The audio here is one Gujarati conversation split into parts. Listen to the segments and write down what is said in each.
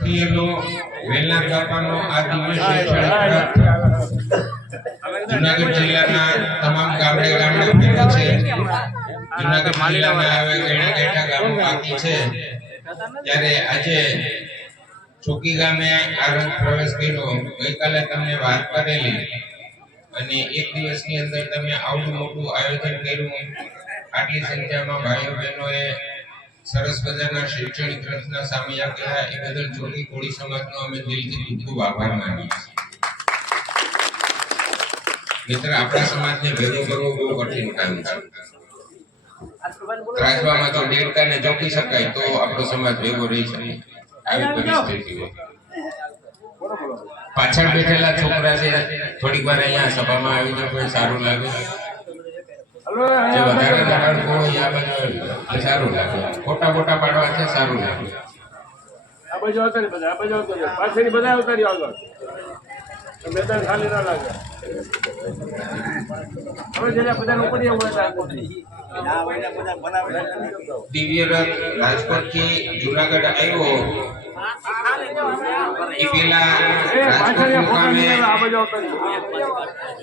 થયેલો વેલનાથ આ દિવસ જુનાગઢ જિલ્લાના તમામ ગામડે ગામડે છે. જુનાગઢ જિલ્લાના હવે ઘણા ઘેટા ગામો બાકી છે. ત્યારે આજે ચોકી ગામે આ પ્રવેશ કર્યો. ગઈકાલે તમને વાત કરેલી. અને એક દિવસની અંદર તમે આવડું મોટું આયોજન કર્યું. આટલી સંખ્યામાં ભાઈઓ બહેનોએ સરસ મજાના શૈક્ષણિક રથના સામે કર્યા. એ બદલ ચોકી કોળી સમાજનો અમે દિલથી ખૂબ આભાર માનીએ છીએ. મિત્ર, આપણા સમાજને ભેગો કરવો બહુ કઠિન કામ છે. રાજવામાં તો દેડકાને ચોકી શકાય તો આપણો સમાજ ભેગો રહી શકે. આવી પરિસ્થિતિ પાછળ બેઠેલા છોકરા છે, થોડીક વાર અહીંયા સભામાં આવીને કોઈ સારું લાગે. જે વધારે લડાડકો હોય આ સારું લાગે. ખોટા ખોટા પાડવા છે સારું લાગે. આ બાજુ આવતા રહ્યા બધા આ બાજુ આવતા પાછળની બધા આવતા રહ્યા આગળ. મેદાન ખાલી ના લાગે. હવે જરા બધા ઉપર હોય દિવ્ય રથ રાજકોટથી જુનાગઢ આવ્યો. એ પેલા રાજકોટ મુકામે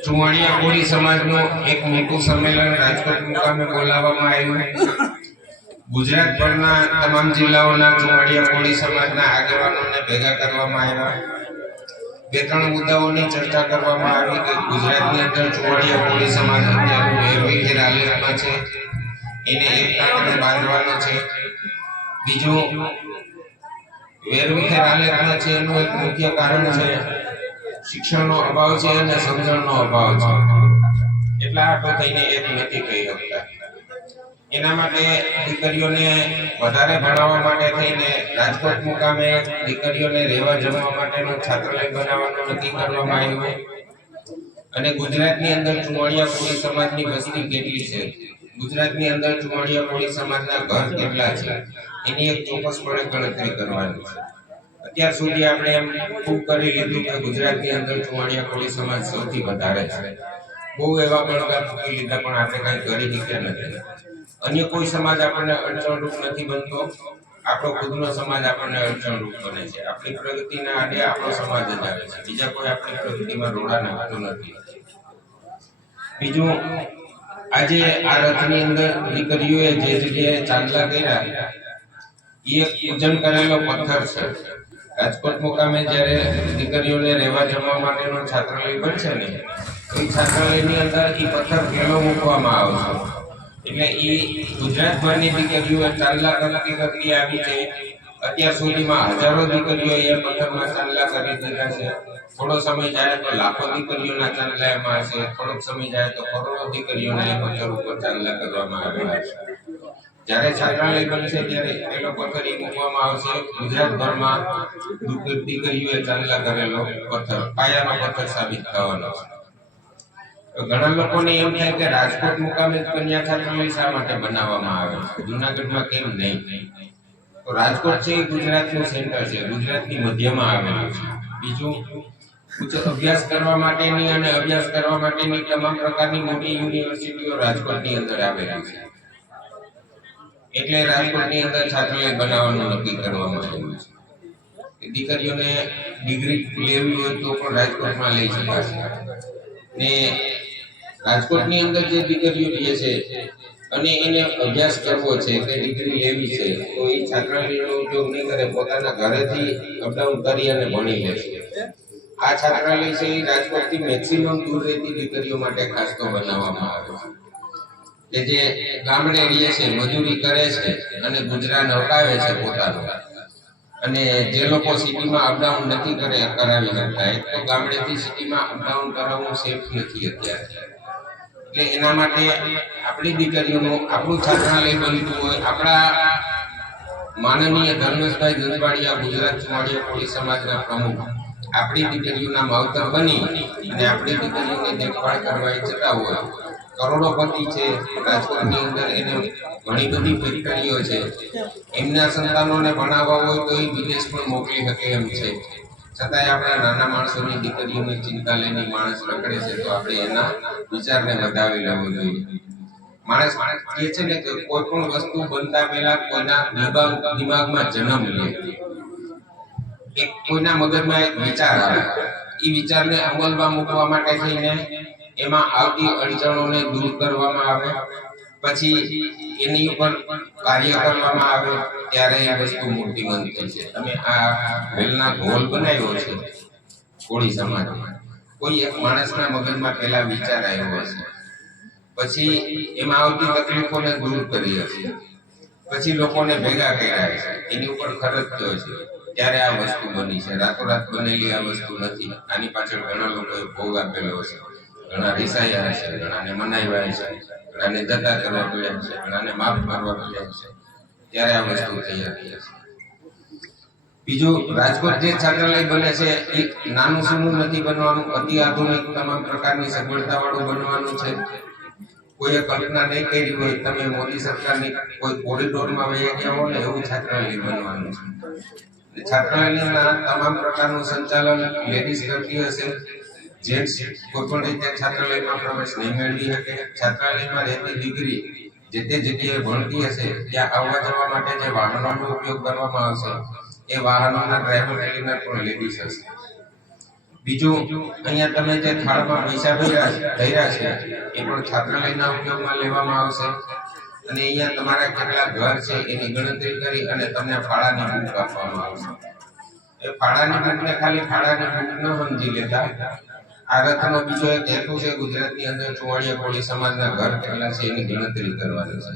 ચુવાણિયા કોળી સમાજનું એક મોટું સંમેલન રાજકોટ મુકામે બોલાવવામાં આવ્યું ગુજરાતભરના તમામ જિલ્લાઓના ચુવાણિયા કોળી સમાજના આગેવાનોને ભેગા કરવામાં આવ્યા. બે ત્રણ મુદ્દાઓની ચર્ચા કરવામાં આવી કે ગુજરાતની અંદર ચુવાણિયા કોળી સમાજ અત્યારે વેરવિખેર હાલતમાં છે એને એક બાંધવાનો છે. બીજું વેરવિખેર હાલતમાં છે એક મુખ્ય કારણ છે શિક્ષણનો અભાવ છે અને સમજણનો અભાવ છે. એટલા હાટો થઈને એક નથી કહી શકતા એના માટે દીકરીઓને વધારે ભણાવવા માટે થઈને રાજકોટ મુકામે દીકરીઓને રહેવા જમવા માટેનું છાત્રાલય બનાવવાનું નક્કી કરવામાં આવ્યું. અને ગુજરાતની અંદર ચુમાળિયા કોળી સમાજની વસ્તી કેટલી છે? ગુજરાતની અંદર ચુમાળિયા કોળી સમાજના ઘર કેટલા છે, એની એક ચોક્કસપણે ગણતરી કરવાની છે. અત્યાર સુધી આપણે એમ ખૂબ કરી લીધું કે ગુજરાતની અંદર ચુમાળિયા કોળી સમાજ સૌથી વધારે છે. બહુ એવા ગણગા મૂકી લીધા, પણ આપણે કાંઈ કરી શક્યા નથી. અન્ય કોઈ સમાજ આપણને અડચણરૂપ નથી બનતો. આપણો ખુદનો સમાજ આપણને અડચણરૂપ બને છે. આપણી પ્રગતિના આડે આપણો સમાજ જ આવે છે. બીજા કોઈ આપણી પ્રગતિમાં રોડા નાખતો નથી. બીજું આજે આ રથની અંદર દીકરીઓએ જે જગ્યાએ ચાંદલા કર્યા એ પૂજન કરેલો પથ્થર છે. રાજકોટ મુકામે જ્યારે દીકરીઓને રહેવા જમવા માટેનો છાત્રાલય બનશે ને એ છાત્રાલયની અંદર એ પથ્થર પેલો મૂકવામાં આવશે એટલે એ ગુજરાતભરની દીકરીઓ ચાંદલા કરતી કરતી આવી છે. અત્યાર સુધીમાં હજારો દીકરીઓ એ પથ્થરમાં ચાંદલા કરી દીધા છે. થોડો સમય જાય તો લાખો દીકરીઓના ચાંદલા હશે. થોડોક સમય જાય તો કરોડો દીકરીઓના પથ્થર ઉપર ચાંદલા કરવામાં આવ્યા છે. જ્યારે છાત્રાલય બનશે ત્યારે એ પથ્થર કરી મૂકવામાં આવશે. ગુજરાતભરમાં દીકરીઓએ ચાંદલા કરેલો પથ્થર, પાયાનો પથ્થર સાબિત થવાનો ઘણા લોકોને એમ થાય કે રાજકોટ મુકામે કન્યા છાત્રાલય શા માટે બનાવવામાં આવે છે? જુનાગઢમાં કેમ નહીં? રાજકોટ છે, ગુજરાતનું સેન્ટર છે. ગુજરાતની મધ્યમાં આવેલું છે. બીજું ઉચ્ચ અભ્યાસ કરવા માટેની અને અભ્યાસ કરવા માટેની તમામ પ્રકારની મોટી યુનિવર્સિટીઓ રાજકોટની અંદર આવેલી છે. એટલે રાજકોટની અંદર છાત્રાલય બનાવવાનું નક્કી કરવામાં આવ્યું છે. દીકરીઓને ડિગ્રી લેવી હોય તો પણ રાજકોટમાં લઈ શકાશે. ને રાજકોટની અંદર જે દીકરીઓ રહે છે અને એને અભ્યાસ કરવો છે કે ડિગ્રી લેવી છે, તો એ છાત્રાલયનો ઉપયોગ નહીં કરે, પોતાના ઘરેથી અપડાઉન કરી અને ભણી લે છે. આ છાત્રાલય છે, એ રાજકોટથી મેક્સિમમ દૂર રહેતી દીકરીઓ માટે ખાસ તો બનાવવામાં આવે છે. કે જે ગામડે રહે છે, મજૂરી કરે છે અને ગુજરાન અવડાવે છે પોતાનું. અને જે લોકો સિટીમાં અપડાઉન નથી કરે કરાવી શકતા એક તો ગામડેથી સિટીમાં અપડાઉન કરાવવું સેફ નથી અત્યારે. એટલે એના માટે આપણી દીકરીઓનું આપણું છાત્રાલય બનતું હોય, આપણા માનનીય ધર્મેશભાઈ જંજવાડિયા ગુજરાત ચુમાડિયા કોળી સમાજના પ્રમુખ આપણી દીકરીઓના માવતર બની અને આપણી દીકરીઓની દેખભાળ કરવા જતા હોય. કરોડોપતિ છે, રાજકોટની અંદર એને ઘણી બધી ફેક્ટરીઓ છે. એમના સંતાનોને ભણાવવા હોય તો એ વિદેશ પણ મોકલી શકે એમ છે. છતાંય આપણા નાના માણસોની દીકરીઓની ચિંતા લઈને માણસ રખડે છે, તો આપણે એના વિચારને વધાવી લેવો જોઈએ. માણસ કહે છે ને કે કોઈ પણ વસ્તુ બનતા પહેલા કોઈના દિમાગ, દિમાગમાં જન્મ લે. એક કોઈના મગજમાં એક વિચાર આવે. એ વિચારને અમલમાં મૂકવા માટે થઈને એમાં આવતી અડચણોને દૂર કરવામાં આવે. પછી એની ઉપર કાર્ય કરવામાં આવે ત્યારે એ વસ્તુ મૂર્તિમંત થઈ છે. તમે આ વેલના ઘોલ બનાવ્યો છે કોળી સમાજમાં કોઈ એક માણસના મગજમાં પહેલા વિચાર આવ્યો હશે. પછી એમાં આવતી તકલીફોને દૂર કરી હશે. પછી લોકોને ભેગા કર્યા છે એની ઉપર ખર્ચ થયો છે. ત્યારે આ વસ્તુ બની છે. રાતોરાત બનેલી આ વસ્તુ નથી. આની પાછળ ઘણા લોકોએ ભોગ આપેલો છે ઘણા રિસાયા છે, ઘણાને મનાવ્યા છે, ઘણાને જતા કરવા પડ્યા છે, ઘણાને માફ મારવા પડ્યા છે. ત્યારે આ વસ્તુ તૈયાર થઈ છે બીજું, રાજકોટ જે છાત્રાલય બને છે, એ નાનું સૂનું નથી બનવાનું, અતિ આધુનિક તમામ પ્રકારની સગવડતા વાળું બનવાનું છે. કોઈએ કલ્પના નહીં કરી હોય, તમે મોદી સરકારની કોઈ કોરિડોરમાં વહી ગયા હો ને, એવું છાત્રાલય બનવાનું છે. છાત્રાલયના તમામ પ્રકારનું સંચાલન લેડીઝ કરતી હશે. જેન્ટ્સ કોઈ પણ રીતે છાત્રાલયમાં પ્રવેશ નહીં મેળવી શકે, છાત્રાલયમાં રહેતી દીકરી જે તે જગ્યાએ ભણતી હશે, ત્યાં આવવા જવા માટે જે વાહનોનો ઉપયોગ કરવામાં આવશે, એ વાહનોના ડ્રાઈવર ક્લીનર પણ લેડીઝ હશે. બીજું, અહીંયા તમે જે થાળમાં પૈસા ભર્યા ભર્યા છે, એ પણ છાત્રાલયના ઉપયોગમાં લેવામાં આવશે. અને અહીંયા તમારા કેટલા ઘર છે, એની ગણતરી કરી અને તમને ફાળાની બુક આપવામાં આવશે. એ ફાળાની બુકને ખાલી ફાળાની બુક ન સમજી લેતા આ બીજો એક હેતુ છે ગુજરાતની અંદર ચોવાડિયા કોળી સમાજના ઘર કેટલા છે એની ગણતરી કરવાની છે.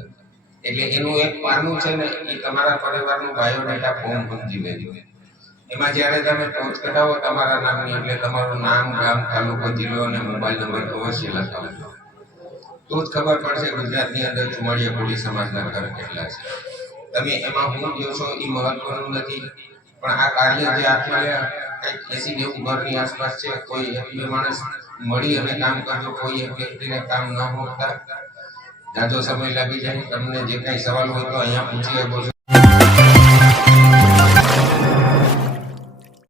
એટલે એનું એક પાનું છે ને એ તમારા પરિવારનું બાયોડેટા ફોર્મ સમજી લેજો. એમાં જ્યારે તમે ટોચ કઢાવો તમારા નામની એટલે તમારું નામ, ગામ, તાલુકો, જિલ્લો અને મોબાઈલ નંબર અવશ્ય લખાવજો તો જ ખબર પડશે ગુજરાતની અંદર ચુમાડિયા કોળી સમાજના ઘર કેટલા છે. તમે એમાં હું જો છો એ મહત્વનું નથી, પણ આ કાર્ય જે કંઈક એસી નેવું ઘરની આસપાસ છે. કોઈ એક બે માણસ મળી અને કામ કરજો કોઈ એક વ્યક્તિને કામ ન હોતા. જાજો સમય લાગી જાય. તમને જે કાંઈ સવાલ હોય તો અહીંયા પૂછી શકો છો.